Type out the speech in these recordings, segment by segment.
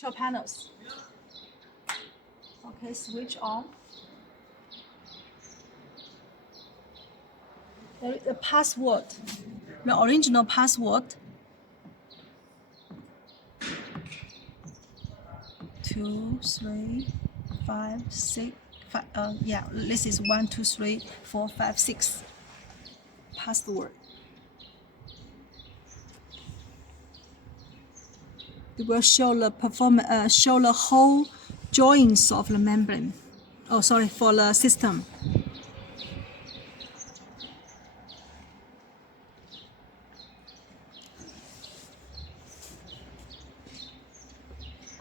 control panels. Okay, switch on. There is a password, the original password. 2, 3, 5, 6. Yeah, this is 1, 2, 3, 4, 5, 6 password. It will show the show the whole joints of the membrane. Oh, sorry, for the system.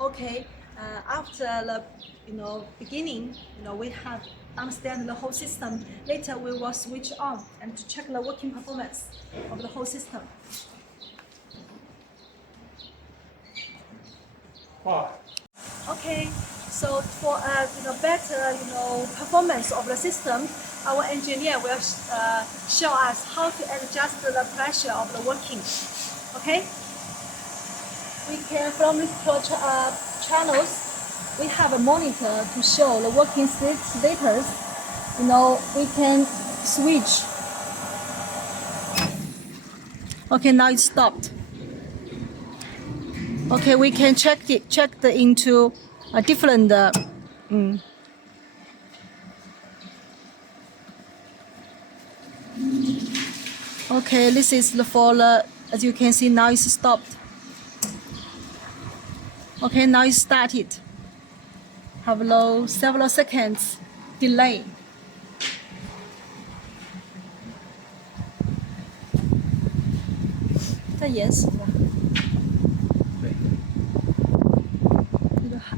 Okay, after the beginning, we have understand the whole system. Later we will switch on and to check the working performance of the whole system. Wow. Okay, so for better performance of the system, our engineer will show us how to adjust the pressure of the working. Okay, we can from these channels, we have a monitor to show the working status. We can switch. Okay, now it's stopped. Okay, we can check into a different. Okay, this is for the. As you can see, now it's stopped. Okay, now it started. Have several seconds delay.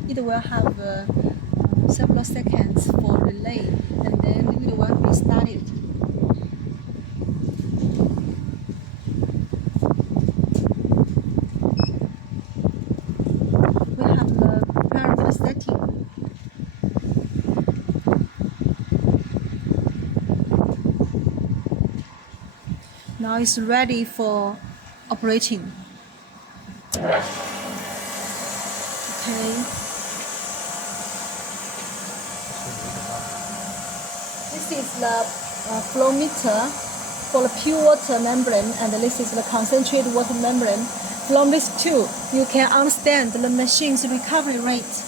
It will have several seconds for delay, and then it will be started. We have the parameter setting. Now it's ready for operating. Okay. This is the flow meter for the pure water membrane, and this is the concentrated water membrane. From these two, you can understand the machine's recovery rate.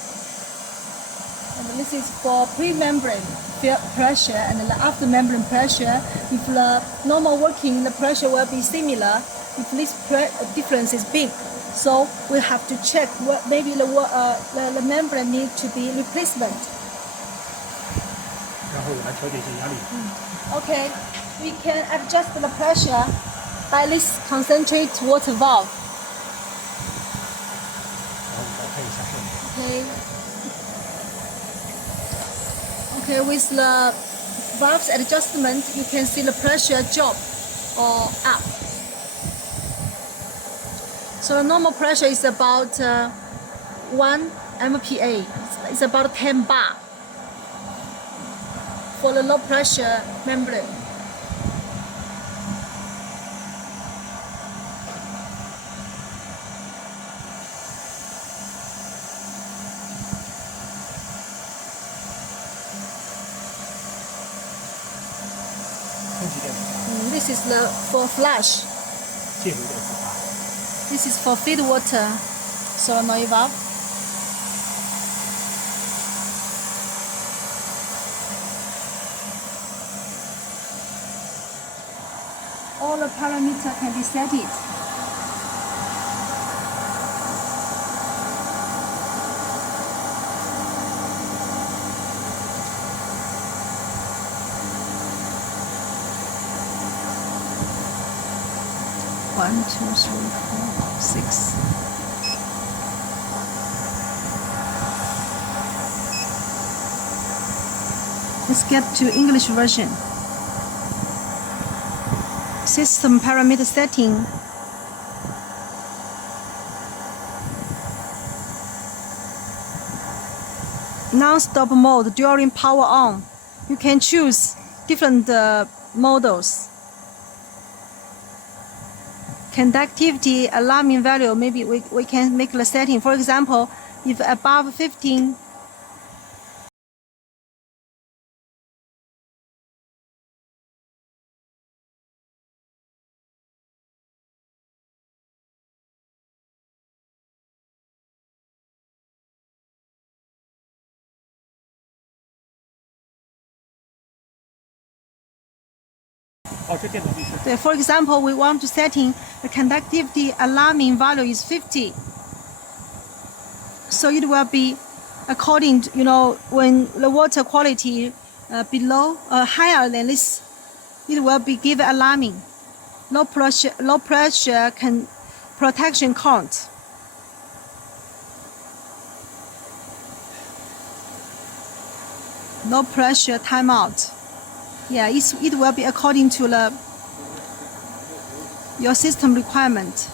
And this is for pre-membrane pressure and the after-membrane pressure. If the normal working, the pressure will be similar. If this difference is big, so we have to check what maybe the membrane needs to be replacement. Okay, we can adjust the pressure by this concentrate water valve. Okay. Okay, with the valve's adjustment, you can see the pressure drop or up. So the normal pressure is about 1 MPa. It's about 10 bar for the low pressure membrane. This is for flush. This is for feed water solenoid valve. All the parameters can be set it. One, two, three, four, 6. Let's get to English version. System parameter setting. Non-stop mode during power on. You can choose different models. Conductivity alarming value, maybe we can make the setting. For example, If above 15, for example, we want to setting the conductivity alarming value is 50. So it will be according to, when the water quality below higher than this, it will be give alarming. Low pressure protection count. Low pressure timeout. Yeah, it will be according to your system requirement.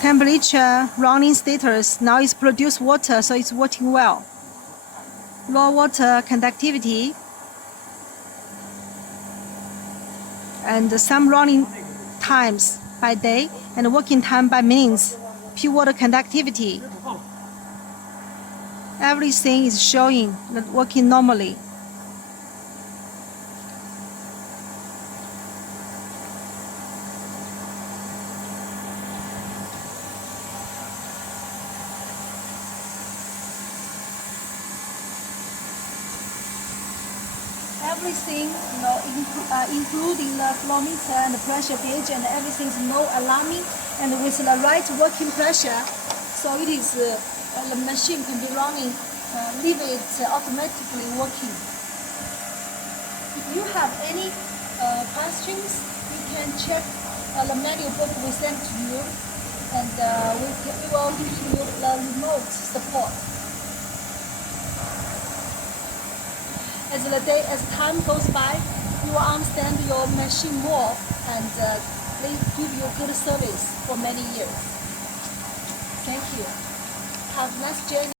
Temperature running status now is produced water, so it's working well. Raw water conductivity and some running times by day and working time by minutes. Pure water conductivity. Everything is showing that working normally. Everything, including the flow meter and the pressure gauge, and everything is no alarming and with the right working pressure, so it is the machine can be running, leave it automatically working. If you have any questions, you can check the manual book we sent to you, and we will give you the remote support. As time goes by, you will understand your machine more, and they give you good service for many years. Thank you. Have a nice journey.